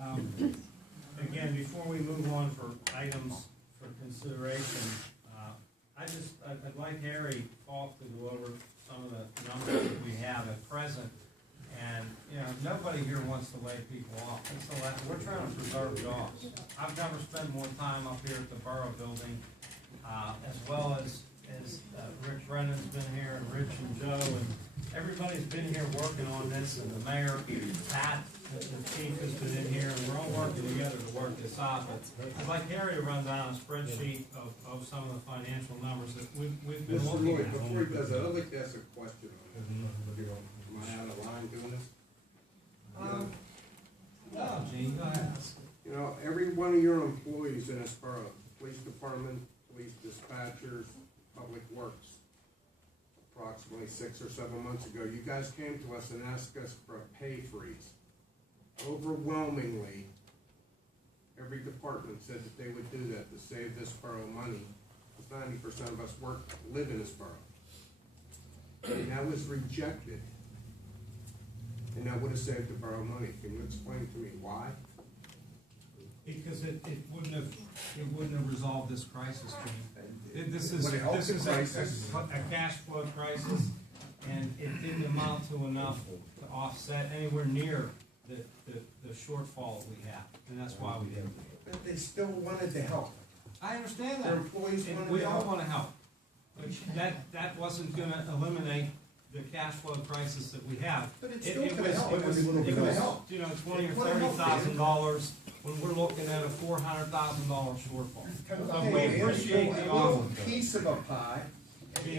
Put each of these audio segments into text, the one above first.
Again, before we move on for items for consideration, I'd like Harry Falk to go over some of the numbers that we have at present. And, nobody here wants to lay people off. We're trying to preserve jobs. I've never spent more time up here at the Borough Building, as well as Rick Brennan's been here, and Rich and Joe, and everybody's been here working on this, and the mayor, Pat, the chief has been in here, and we're all working together to work this out. But I'd like Harry to run down a spreadsheet of some of the financial numbers that we've been Mr. looking Lloyd, at. before he does that, I'd like to ask a question on this. Am I out of line doing this? No, Gene, go ahead. Every one of your employees in this borough, police department, police dispatchers, public works, approximately 6 or 7 months ago, you guys came to us and asked us for a pay freeze. Overwhelmingly, every department said that they would do that to save this borough money. 90% of us live in this borough. And that was rejected. And that would have saved the borough money. Can you explain to me why? Because it wouldn't have resolved this crisis, Gene. This is a cash flow crisis, and it didn't amount to enough to offset anywhere near the shortfall we have, and that's why we didn't do it. But they still wanted to help. I understand that. Their employees And wanted we to all help. want to help, but that wasn't gonna eliminate the cash flow crisis that we have. But it's still gonna help. It was, It's gonna help. $20,000 or $30,000 when we're looking at a $400,000 shortfall. But we appreciate the A offer. little piece of a pie. Okay,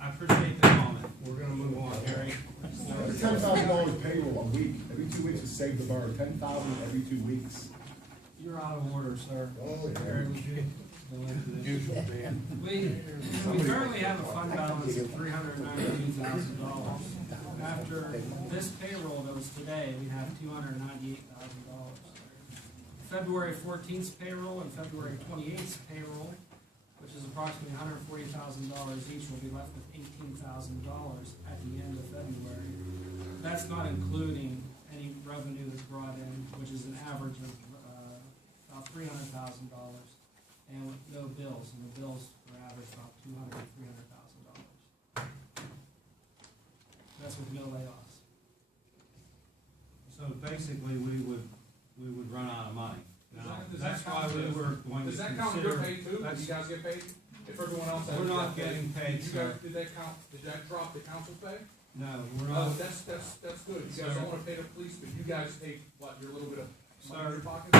I appreciate the comment. We're gonna move on, Harry. $10,000 payroll a week, every 2 weeks to save the borough, 10,000 every 2 weeks. You're out of order, sir. Oh, yeah. Harry, would you go into this? Usual, man. We currently have a fund balance of $392,000. After this payroll that was today, we have $298,000. February 14th payroll and February 28th payroll, which is approximately $140,000 each, will be left with $18,000 at the end of February. That's not including any revenue that's brought in, which is an average of about $300,000, and with no bills, and the bills are average about $200,000 to $300,000. That's with no layoffs. So basically, we would run out of money. Now, Does that's that why count- we were going to Does that count your consider. pay too? Do you guys get paid? If everyone else has. We're not getting paid, Did you sir. guys, did that count, did that drop the council pay? No, we're Oh, not. that's good. You Sir. guys don't wanna pay the police, but you guys take, what, your little bit of money in your Sir. pocket?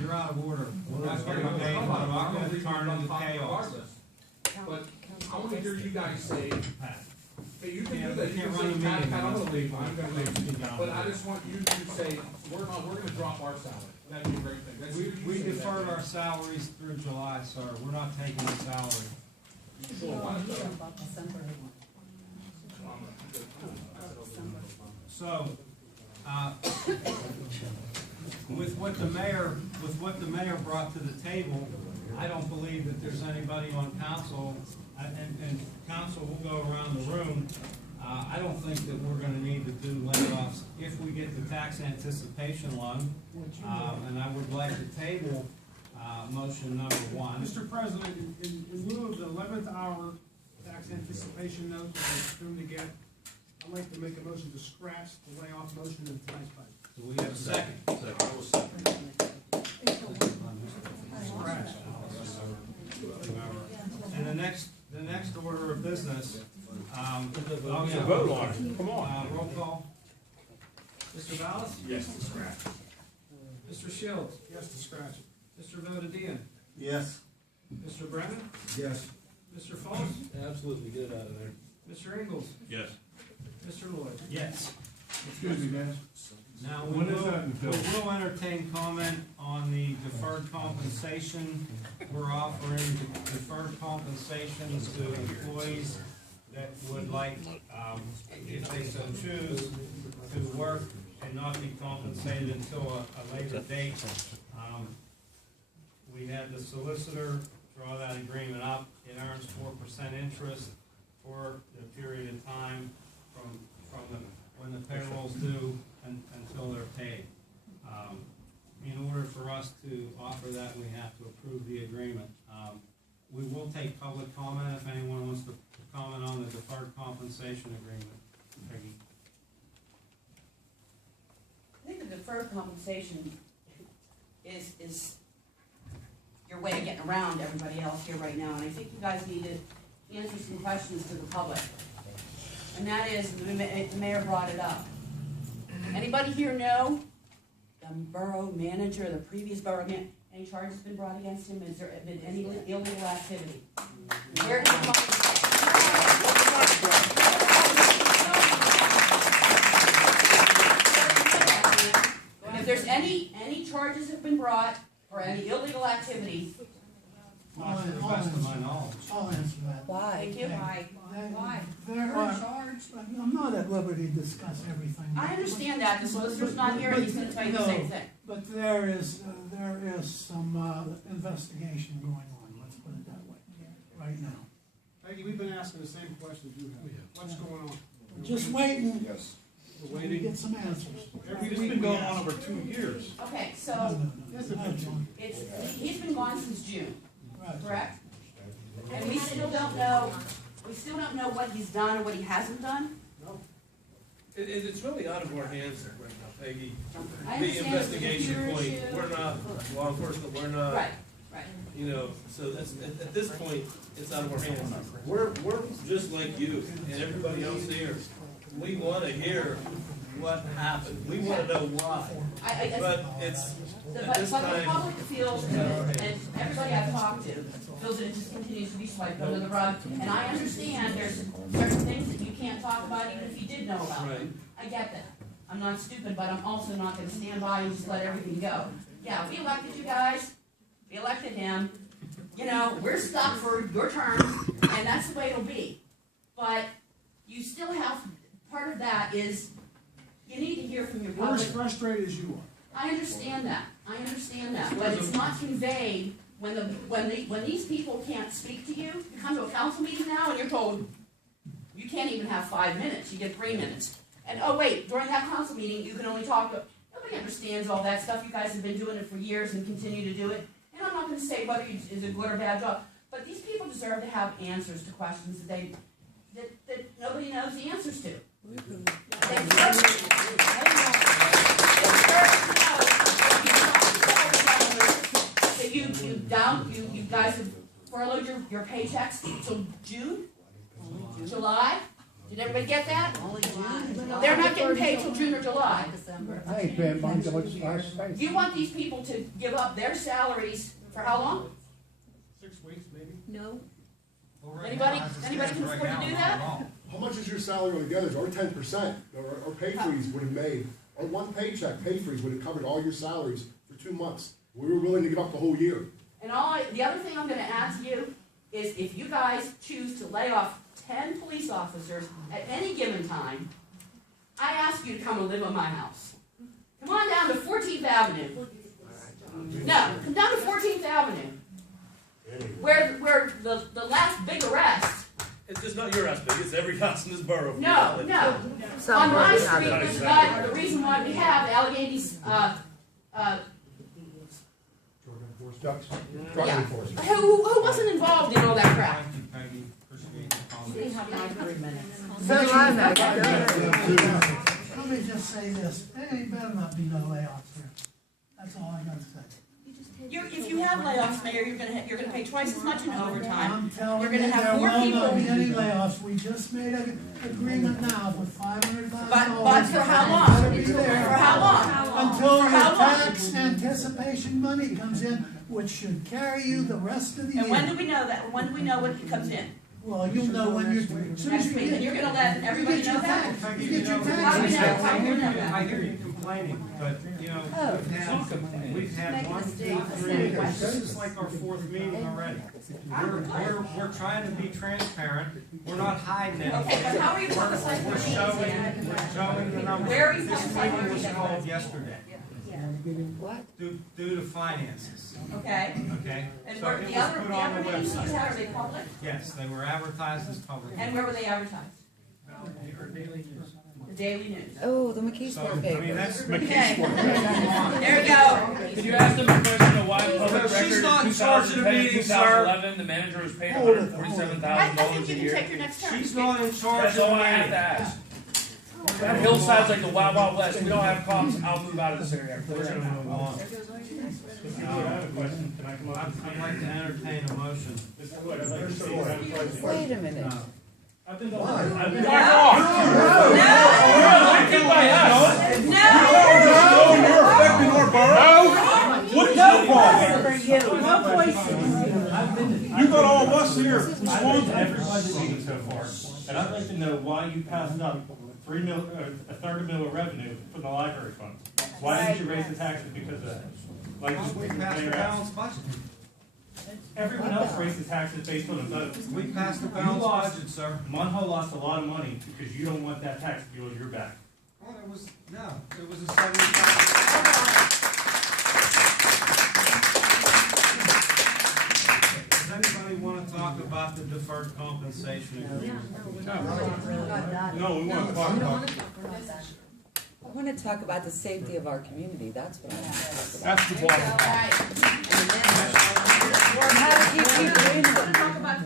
You're out of order. We're not getting paid. We're not gonna turn into chaos. But I wanna hear you guys say, Pat, hey, you can Yeah, do we that, you can't can run say, a meeting Pat, I'm unless gonna leave, I'm gonna leave. down But I there. just want you to say, we're gonna drop our salary. That'd be a great thing. That's- We you say that. deferred our salaries through July, sir. We're not taking the salary. Sure, why not? So, with what the mayor brought to the table, I don't believe that there's anybody on council, and council will go around the room. I don't think that we're gonna need to do layoffs if we get the tax anticipation loan. And I would like to table, motion number 1. Mr. President, in lieu of the 11th hour tax anticipation note that we're soon to get, I'd like to make a motion to scratch the layoff motion in tonight's budget. Do we have a second? Scratch. And the next order of business, Vote on it, come on. roll call. Mr. Ballas? Yes, to scratch. Mr. Shields? Yes, to scratch it. Mr.Vodadian? Yes. Mr. Brennan? Yes. Mr. Foss? Absolutely, get it out of there. Mr. Ingles? Yes. Mr. Lloyd? Yes. Excuse me, man. Now, When is that until? we'll entertain comment on the deferred compensation. We're offering deferred compensation to employees that would like, if they so choose, to work and not be compensated until a later date. We had the solicitor draw that agreement up. It earns 4% interest for the period of time from when the payroll's due until they're paid. us to offer that, we have to approve the agreement. We will take public comment if anyone wants to comment on the deferred compensation agreement. Peggy? I think the deferred compensation is your way of getting around everybody else here right now, and I think you guys need to answer some questions to the public. And that is, the mayor brought it up. Anybody here know the borough manager, the previous borough manager, any charges been brought against him? Has there been any illegal activity? Where did the money go? If there's any charges have been brought or any illegal activity, Not to the best of my knowledge. I'll answer that. why? Thank you. Why? There are, I'm not at liberty to discuss everything. I understand that, the solicitor's not here, and he's gonna tell you the same thing. But there is some investigation going on, let's put it that way, right now. Peggy, we've been asking the same questions you have. What's going on? We're just waiting Yes. We're to waiting. get some answers. Every It's week been we going ask. on over 2 years. Okay, No, so, no, no, Yes, no, it's John. he's been gone since June, Right. correct? And we still don't know what he's done or what he hasn't done? It's really out of our hands right now, Peggy. I The understand investigation computer point, issue. we're not law enforcement, we're not, Right. you know, so that's, at this point, it's out of our hands. We're just like you and everybody else here. We wanna hear what happened, we wanna know why, but it's, But at this the time. public feels, and everybody I've talked to, feels that it just continues to be swiped under the rug. And I understand there's certain things that you can't talk about even if you did know about them. I get that. I'm not stupid, but I'm also not gonna stand by and just let everything go. Yeah, we elected you guys, we elected him, you know, we're stuck for your term, and that's the way it'll be. But you still have, part of that is, you need to hear from your We're public. as frustrated as you are. I understand that, but it's not conveyed when these people can't speak to you. You come to a council meeting now and you're told, you can't even have 5 minutes, you get 3 minutes. And oh wait, during that council meeting, you can only talk to, nobody understands all that stuff, you guys have been doing it for years and continue to do it. And I'm not gonna say whether it's a good or bad job, but these people deserve to have answers to questions that nobody knows the answers to. They you guys have furloughed your paychecks till June? July? Did everybody get that? They're not getting paid till June or July. I ain't paying mine till it's last pay. You want these people to give up their salaries for how long? 6 weeks, maybe? No. Well, right Anybody- now, as it anybody stands can right afford to now, do not that? at all. How much is your salary altogether? Or 10%? Or pay freeze would have made, or one paycheck, pay freeze would have covered all your salaries for 2 months. We were willing to give up the whole year. And the other thing I'm gonna ask you is if you guys choose to lay off 10 police officers at any given time, I ask you to come and live in my house. Come on down to 14th Avenue. No, come down to 14th Avenue. Where the last big arrest, It's just not your aspect, it's every house in this borough. no. On my street, there's a guy, the reason why we have Allegheny's, yeah, who wasn't involved in all that crap? Thank you, Peggy. Appreciate the You comments. didn't have my 3 minutes. Let me just say this, there ain't better not be no layoffs here. That's all I gotta say. If you have layoffs, Mayor, you're gonna pay twice as much in overtime. I'm telling You're you, gonna have there more will not be people. any layoffs. We just made an agreement now for $500,000. But for how long? It'll be there. For how long? Until For your how long? tax anticipation money comes in, which should carry you the rest of the year. And when do we know that? When do we know when it comes in? Well, you'll know when you're, as soon as Next you week, and get, you're gonna let everybody you get know your that? tax, Peggy, you you get your know, How do we taxes. know? How do we know that? I hear you complaining, but, you know, we've had 1, 2, 3, this is like our 4th meeting already. We're trying to be transparent, we're not hiding Okay, anything. but how are you publicizing We're your showing, meetings? we're showing the numbers. Where are you This publicizing meeting your was meetings? called yesterday. Due to finances, Okay, okay? and So where, it the was other put on the meetings you website. had, are they public? Yes, they were advertised as public. And where were they advertised? The Daily News. Oh, the McKeesport So, I mean, paper. that's. Okay, there you go. Could you ask them a question of why public She's record not in in charge of the 2010, meeting, 2011, the manager was paid $147,000 I think a you can year? take your next turn. She's not in charge That's of all the I have meeting. to ask. That hillside's like the Wild Wild West. We don't have cops. I'll move out of this area. We're gonna move on. I'd like to entertain a motion. Wait a minute. I've been going. Why? I've been going off. You're affecting our borough? What is your problem? For you. No voices. You got all of us here responsible. Everybody's meeting so far, and I'd like to know why you passed up a third of mil of revenue from the library fund. Why didn't you raise the taxes because of that? Like We passed the balanced budget. everyone else raised the taxes based on a vote. We passed the You balanced lost, budget, sir. Munhall lost a lot of money because you don't want that tax to go on your back. Well, it was a 75. Does anybody want to talk about the deferred compensation agreement? No, we want to talk about. I want to talk about the safety of our community, that's what I want to talk about. That's the bottom line. How do you keep doing it? Talk about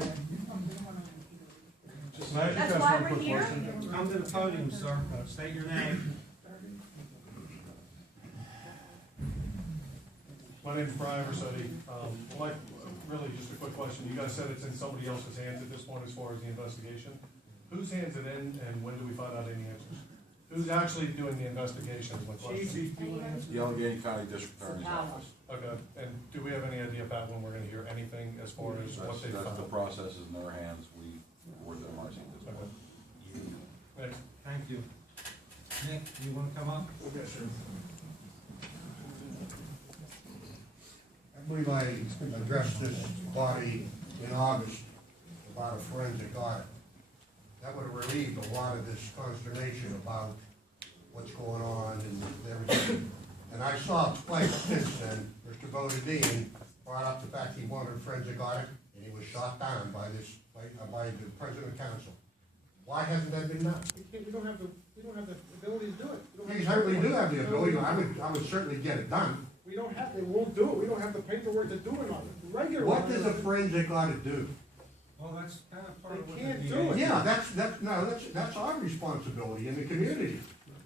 That's why we're here. Come to the podium, sir. State your name. My name's Brian Versotti. Like, really just a quick question. You guys said it's in somebody else's hands at this point as far as the investigation. Whose hands it in, and when do we find out any answers? Who's actually doing the investigation is my question. The Allegheny County District Attorney's Office. Okay, and do we have any idea about when we're gonna hear anything as far as what they That's the found? process is in their hands. We forward them our seat this point. Thanks. Thank you. Nick, you want to come up? Okay, sure. I believe I addressed this body in August about a forensic audit. That would have relieved a lot of this consternation about what's going on and everything. And I saw twice since then, Mr. Bodine brought up the fact he wanted a forensic audit, and he was shot down by the president of council. Why hasn't that been done? We don't have the ability to do it. We don't have You the certainly do paperwork. have the ability, I would certainly get it done. We don't have, they won't do it, we don't have the paperwork to do it on it. The regular. What does a forensic audit do? Well, that's kind of part They of what can't the do VA. it. Yeah, that's our responsibility in the community.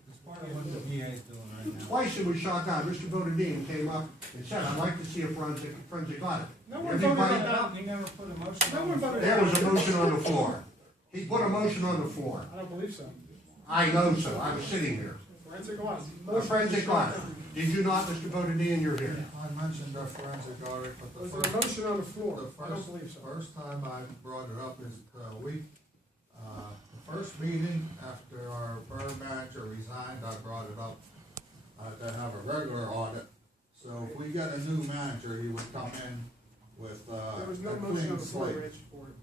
It's part of what the VA is doing right now. Twice it was shot down, Mr. Bodine came up and said, I'd like to see a forensic audit. No one voted on Everybody, that. He never put a motion No on one the voted there was a motion on the floor. He put a motion on the floor. I don't believe so. I know so, I was sitting here. Forensic audit. A forensic audit. Did you not, Mr. Bodine, you're here? I mentioned our forensic audit, but Was the there a first, motion on the floor? the I don't first, believe so. first time I brought it up is the first meeting after our borough manager resigned, I brought it up, to have a regular audit. So if we get a new manager, he would come in with, There was no a motion on clean the floor, slate. Rich, for it.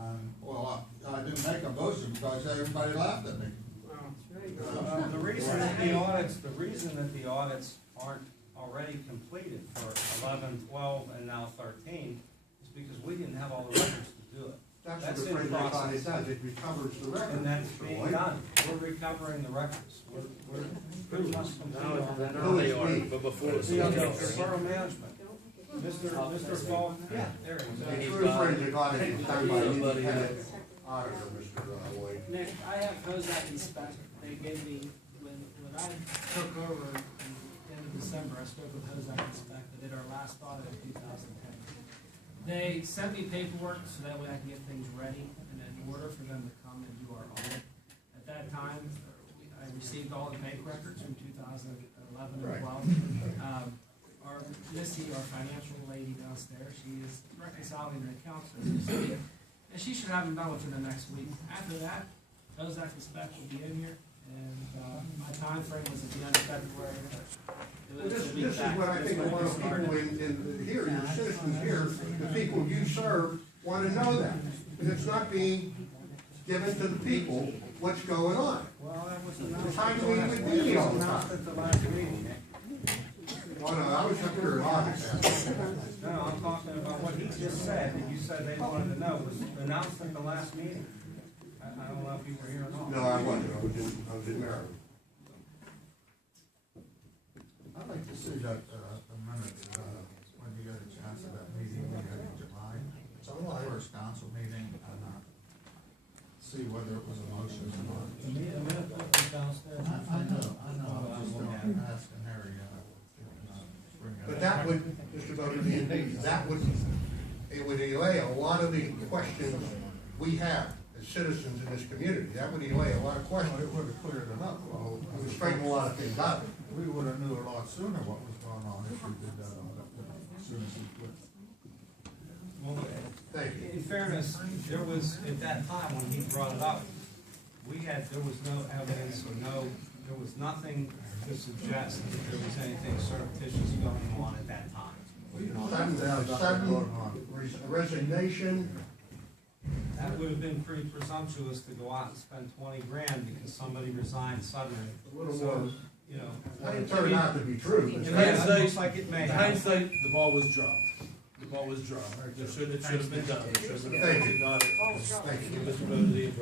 And, well, I didn't make a motion because everybody laughed at me. The reason that the audits aren't already completed for 11, 12, and now 13 is because we didn't have all the records to do it. That's what That's the in forensic audit process. does, it recovers the record. And that's Mr. being White. done. We're recovering the records. We're pretty much complete on that. Who is we? But before it's The borough management. Mr. Falk, yeah, there he The is. true forensic audit is done by an independent auditor, Mr. White. Nick, I have Hozak inspect, they gave me, when I took over in the end of December, I spoke with Hozak inspect, they did our last audit in 2010. They sent me paperwork so that way I can get things ready and in order for them to come and do our audit. At that time, I received all the bank records from 2011 and 12. Our Missy, our financial lady downstairs, she is reconciling the accounts as we speak. And she should have them done within the next week. After that, Hozak inspect will be in here, and my time frame was at the end of February. This is what I think a lot of people in here, your citizens here, the people you serve, want to know that. And it's not being given to the people what's going on. Well, that was It's announced. time to meet with me all the Announced time. at the last meeting. Oh, no, I was up here in August. No, I'm talking about what he just said, that you said they wanted to know, was announced at the last meeting. I don't know if you were here or not. No, I wasn't, I was in Maryland. I'd like to see that, a minutes, when you get a chance of that meeting we had in July, first council meeting, and, see whether it was a motion or not. I know, I'm just asking Harry, bring it But up. that would, Mr. Butterfield, that would, it would allay a lot of the questions we have as citizens in this community. That would allay a lot of Well, questions. it would have cleared it up, well, It would straighten a lot of things out. we would have knew a lot sooner what was going on if we did that as soon as we quit. Well, Thank you. in fairness, there was, at that time, when he brought it up, there was no evidence or there was nothing to suggest that there was anything surreptitious going on at that time. Sudden resignation, That would have been pretty presumptuous to go out and spend 20 grand because somebody resigned suddenly. A little So, more. you know. it turned out to be true. In Yeah, hindsight, it looks like it may in have. hindsight, the ball was dropped. The ball was dropped. It should have been done. It should have been Thank you. done. Thank you. Mr. Bowden,